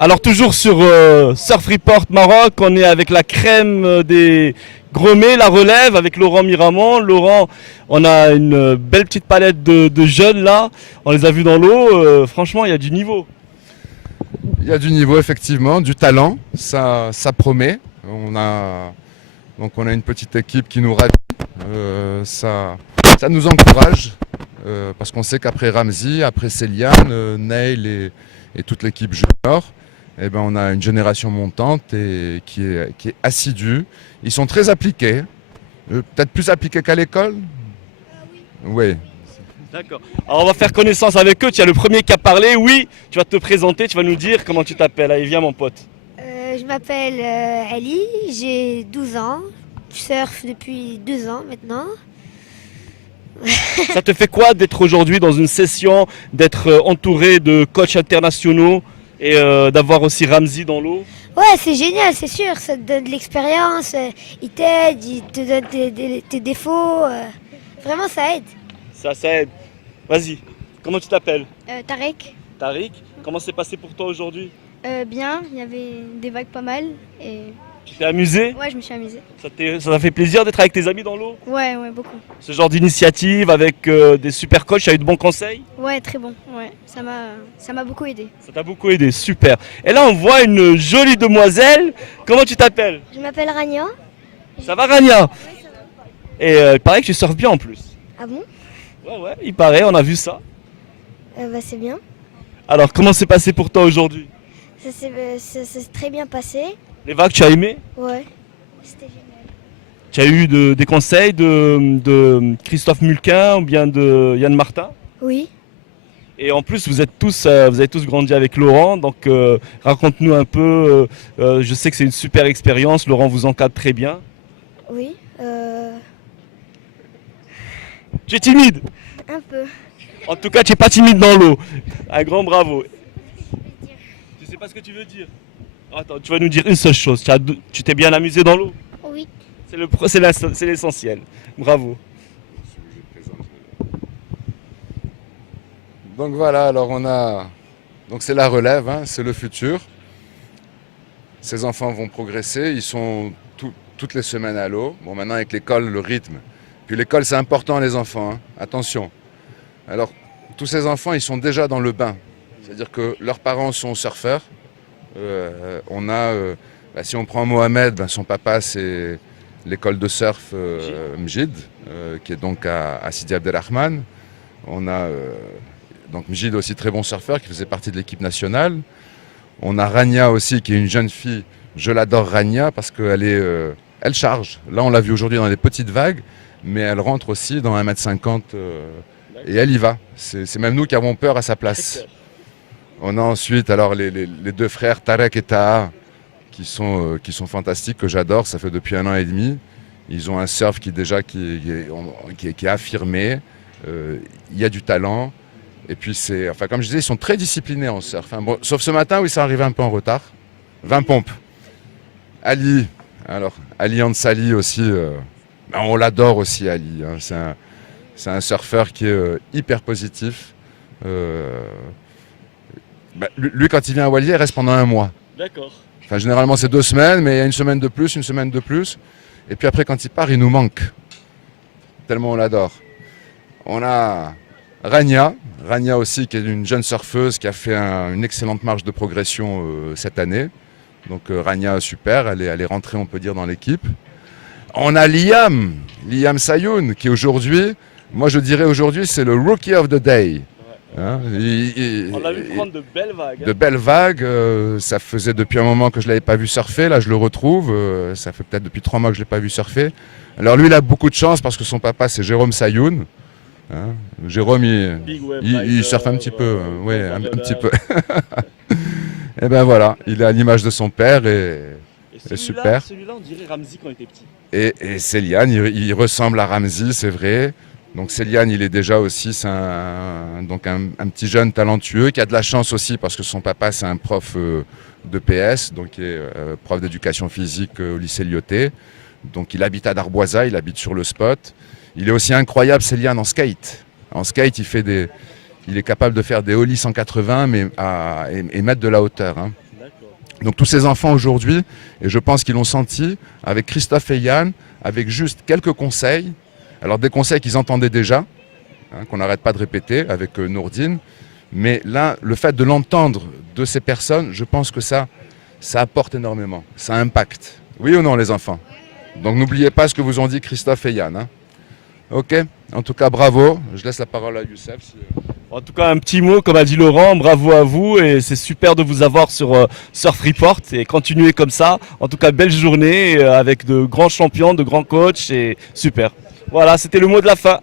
Alors toujours sur Surf Report Maroc, on est avec la crème des Gromets, la relève avec Laurent Miramont. Laurent, on a une belle petite palette de jeunes là, on les a vus dans l'eau, franchement il y a du niveau. Il y a du niveau effectivement, du talent, ça promet. Donc on a une petite équipe qui nous ravit, ça nous encourage parce qu'on sait qu'après Ramzi, après Céliane, Neil et toute l'équipe junior, eh ben on a une génération montante et qui est assidue. Ils sont très appliqués, peut-être plus appliqués qu'à l'école. Oui. D'accord. Alors on va faire connaissance avec eux, tu as le premier qui a parlé, oui, tu vas te présenter, tu vas nous dire comment tu t'appelles. Allez viens mon pote. Je m'appelle Ali, j'ai 12 ans. Je surfe depuis 2 ans maintenant. Ça te fait quoi d'être aujourd'hui dans une session, d'être entouré de coachs internationaux et d'avoir aussi Ramzi dans l'eau? Ouais, c'est génial, c'est sûr. Ça te donne de l'expérience. Il t'aide, il te donne tes défauts. Vraiment, ça aide. Ça aide. Vas-y, comment tu t'appelles? Tarek. Tariq, comment c'est passé pour toi aujourd'hui? Bien, il y avait des vagues pas mal et Tu t'es amusé? ouais, je me suis amusée. Ça t'a fait plaisir d'être avec tes amis dans l'eau? Ouais, beaucoup. Ce genre d'initiative avec des super coachs, tu as eu de bons conseils? Ouais, très bon. Ouais, ça m'a beaucoup aidé. Ça t'a beaucoup aidé, super. Et là on voit une jolie demoiselle, comment tu t'appelles? Je m'appelle Rania. Ça va Rania? Et il paraît que tu surfes bien en plus. Ah bon? Ouais, il paraît, on a vu ça. Bah, c'est bien. Alors comment c'est passé pour toi aujourd'hui? Ça s'est très bien passé. Les vagues, tu as aimé? Ouais, c'était génial. Tu as eu des conseils de Christophe Mulquin ou bien de Yann Martin? Oui. Et en plus, vous avez tous grandi avec Laurent, donc raconte-nous un peu. Je sais que c'est une super expérience, Laurent vous encadre très bien. Oui. Tu es timide? Un peu. En tout cas, tu n'es pas timide dans l'eau. Un grand bravo. Tu sais pas ce que tu veux dire? Attends, tu vas nous dire une seule chose. Tu t'es bien amusé dans l'eau? Oui. C'est l'essentiel. Bravo. Donc voilà, alors donc c'est la relève, hein, c'est le futur. Ces enfants vont progresser, ils sont toutes les semaines à l'eau. Bon, maintenant avec l'école, le rythme. Puis l'école, c'est important les enfants, hein. Attention. Alors, tous ces enfants, ils sont déjà dans le bain. C'est-à-dire que leurs parents sont surfeurs. Si on prend Mohamed, son papa, c'est l'école de surf Mjid, qui est donc à Sidi Abdelrahman. On a donc Mjid aussi très bon surfeur, qui faisait partie de l'équipe nationale. On a Rania aussi, qui est une jeune fille. Je l'adore Rania parce elle charge. Là, on l'a vu aujourd'hui dans les petites vagues, mais elle rentre aussi dans 1,50 m et elle y va. C'est même nous qui avons peur à sa place. On a ensuite alors les deux frères Tarek et Taha qui sont fantastiques, que j'adore. Ça fait depuis 1 an et demi. Ils ont un surf qui est affirmé. Il y a du talent. Et puis comme je disais, ils sont très disciplinés en surf. Bon, sauf ce matin où ils sont arrivés un peu en retard. 20 pompes. Ali Ansali aussi. On l'adore aussi, Ali. Hein. C'est un surfeur qui est hyper positif. Lui, quand il vient à Walier, il reste pendant 1 mois. D'accord. Enfin, généralement, c'est 2 semaines, mais il y a une semaine de plus, une semaine de plus. Et puis après, quand il part, il nous manque. Tellement on l'adore. On a Rania aussi, qui est une jeune surfeuse qui a fait une excellente marge de progression cette année. Donc Rania, super, elle est rentrée, on peut dire, dans l'équipe. On a Liam Sayoun, qui aujourd'hui, moi je dirais aujourd'hui, c'est le Rookie of the Day. Hein, on l'a vu prendre de belles vagues. De belles vagues, ça faisait depuis un moment que je ne l'avais pas vu surfer, là je le retrouve, ça fait peut-être depuis 3 mois que je ne l'ai pas vu surfer. Alors lui il a beaucoup de chance parce que son papa c'est Jérôme Sayoun. Hein, Jérôme il surfe un petit peu, un petit peu. Et ben voilà, il est à l'image de son père et super. Celui-là on dirait Ramzi quand il était petit. Et Céliane, il ressemble à Ramzi, c'est vrai. Donc Céliane, il est déjà aussi un petit jeune talentueux qui a de la chance aussi parce que son papa c'est un prof de PS, donc qui est prof d'éducation physique au lycée Lyoté. Donc il habite à Darboisa, il habite sur le spot. Il est aussi incroyable Céliane en skate. En skate, il il est capable de faire des ollies 180 et mettre de la hauteur. Hein. Donc tous ces enfants aujourd'hui, et je pense qu'ils l'ont senti, avec Christophe et Yann, avec juste quelques conseils, alors des conseils qu'ils entendaient déjà, hein, qu'on n'arrête pas de répéter avec Nourdine, mais là, le fait de l'entendre de ces personnes, je pense que ça apporte énormément, ça impacte. Oui ou non les enfants? Donc n'oubliez pas ce que vous ont dit Christophe et Yann. Hein. Ok, en tout cas bravo, je laisse la parole à Youssef. En tout cas, un petit mot, comme a dit Laurent, bravo à vous et c'est super de vous avoir sur Surf Report et continuez comme ça. En tout cas, belle journée avec de grands champions, de grands coachs et super. Voilà, c'était le mot de la fin.